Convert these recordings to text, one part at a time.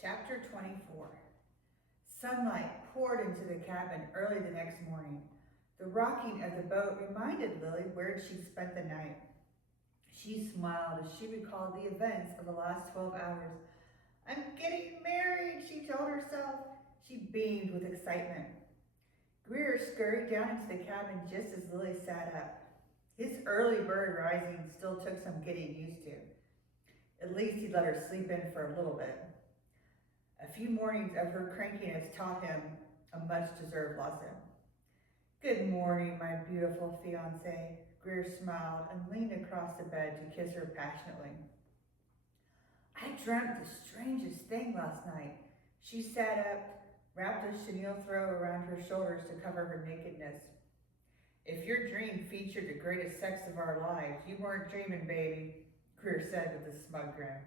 Chapter 24. Sunlight poured into the cabin early the next morning. The rocking of the boat reminded Lily where she'd spent the night. She smiled as she recalled the events of the last 12 hours. "I'm getting married," she told herself. She beamed with excitement. Grier scurried down into the cabin just as Lily sat up. His early bird rising still took some getting used to. At least he let her sleep in for a little bit. A few mornings of her crankiness taught him a much-deserved lesson. "Good morning, my beautiful fiancée." Grier smiled and leaned across the bed to kiss her passionately. "I dreamt the strangest thing last night." She sat up, wrapped a chenille throw around her shoulders to cover her nakedness. "If your dream featured the greatest sex of our lives, you weren't dreaming, baby," Grier said with a smug grin.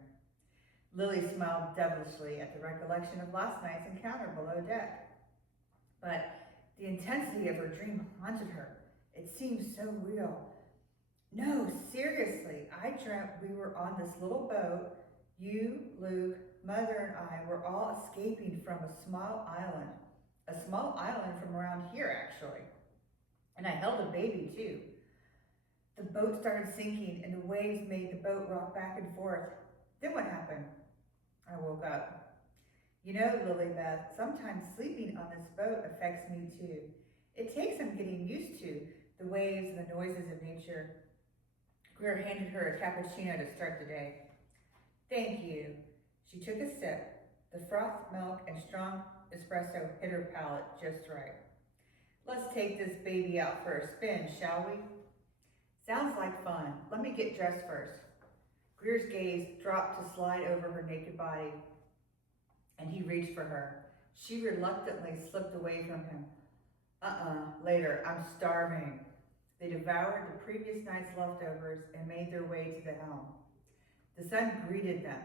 Lily smiled devilishly at the recollection of last night's encounter below deck. But the intensity of her dream haunted her. It seemed so real. "No, seriously, I dreamt we were on this little boat. You, Luke, Mother, and I were all escaping from a small island. A small island from around here, actually. And I held a baby, too." The boat started sinking, and the waves made the boat rock back and forth. "Then what happened?" "I woke up." "You know, Lilybeth, sometimes sleeping on this boat affects me too. It takes some getting used to, the waves and the noises of nature." Grier handed her a cappuccino to start the day. "Thank you." She took a sip. The frothed milk and strong espresso hit her palate just right. "Let's take this baby out for a spin, shall we?" "Sounds like fun. Let me get dressed first." Grier's gaze dropped to slide over her naked body, and he reached for her. She reluctantly slipped away from him. Later, I'm starving." They devoured the previous night's leftovers and made their way to the helm. The sun greeted them,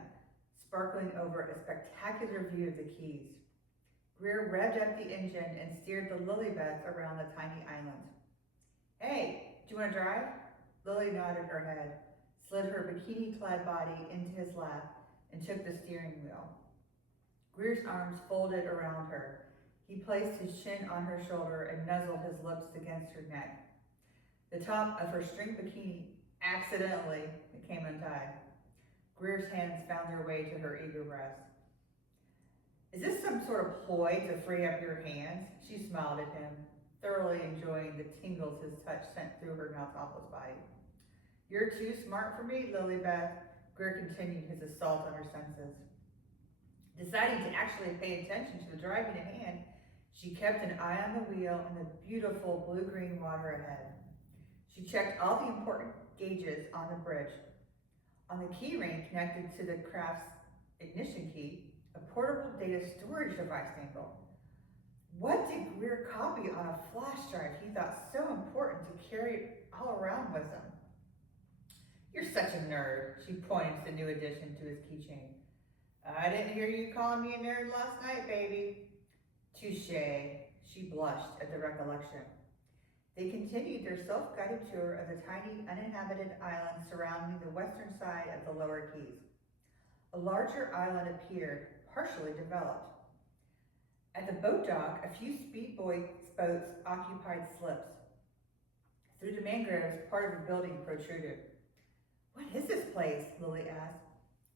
sparkling over a spectacular view of the Keys. Grier revved up the engine and steered the Lilybeth around the tiny island. "Hey, do you want to drive?" Lily nodded her head, slid her bikini-clad body into his lap, and took the steering wheel. Grier's arms folded around her. He placed his chin on her shoulder and nuzzled his lips against her neck. The top of her string bikini accidentally became untied. Grier's hands found their way to her eager breast. "Is this some sort of ploy to free up your hands?" She smiled at him, thoroughly enjoying the tingles his touch sent through her now topless body. "You're too smart for me, Lilybeth." Grier continued his assault on her senses. Deciding to actually pay attention to the driving at hand, she kept an eye on the wheel and the beautiful blue-green water ahead. She checked all the important gauges on the bridge. On the key ring connected to the craft's ignition key, a portable data storage device dangled. What did Grier copy on a flash drive he thought so important to carry all around with him? "You're such a nerd," she pointed to the new addition to his keychain. "I didn't hear you calling me a nerd last night, baby." "Touché." She blushed at the recollection. They continued their self-guided tour of the tiny uninhabited island surrounding the western side of the Lower Keys. A larger island appeared, partially developed. At the boat dock, a few speedboats occupied slips. Through the mangroves, part of the building protruded. "What is this place?" Lily asked.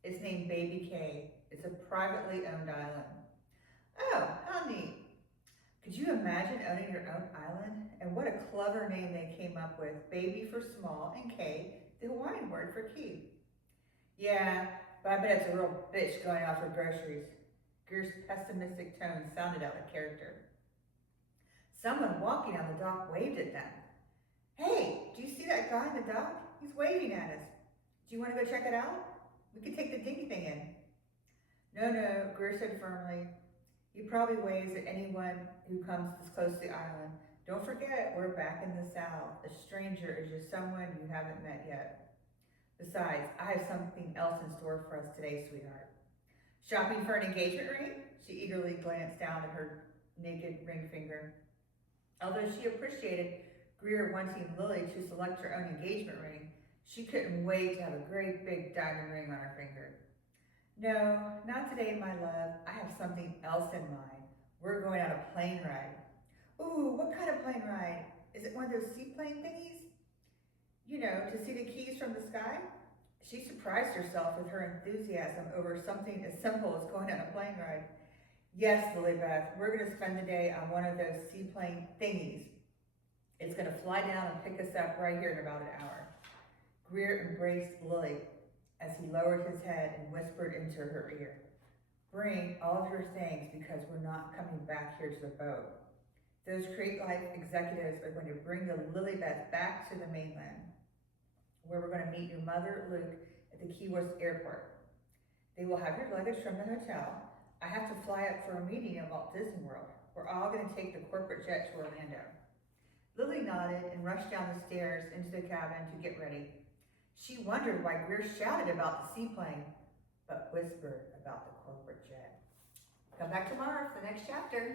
"It's named Baby Cay. It's a privately owned island." "Oh, how neat. Could you imagine owning your own island? And what a clever name they came up with. Baby for small and Cay, the Hawaiian word for key." "Yeah, but I bet it's a real bitch going out for groceries." Grier's pessimistic tone sounded out of character. Someone walking on the dock waved at them. "Hey, do you see that guy on the dock? He's waving at us. Do you want to go check it out? We could take the dinky thing in." No, Grier said firmly. "He probably waves at anyone who comes this close to the island. Don't forget, we're back in the South. A stranger is just someone you haven't met yet. Besides, I have something else in store for us today, sweetheart." "Shopping for an engagement ring?" She eagerly glanced down at her naked ring finger. Although she appreciated Grier wanting Lily to select her own engagement ring, she couldn't wait to have a great big diamond ring on her finger. No, not today, my love. I have something else in mind. We're going on a plane ride. Ooh, what kind of plane ride? Is it one of those seaplane thingies? You know, to see the keys from the sky? She surprised herself with her enthusiasm over something as simple as going on a plane ride. Yes, Lily Beth, we're going to spend the day on one of those seaplane thingies. It's going to fly down and pick us up right here in about an hour. Grier embraced Lily as he lowered his head and whispered into her ear, "Bring all of your things because we're not coming back here to the boat. Those Create Life executives are going to bring the Lilybeth back to the mainland, where we're going to meet your mother, Luke, at the Key West airport. They will have your luggage from the hotel. I have to fly up for a meeting at Walt Disney World. We're all going to take the corporate jet to Orlando." Lily nodded and rushed down the stairs into the cabin to get ready. She wondered why Grier shouted about the seaplane, but whispered about the corporate jet. Come back tomorrow for the next chapter.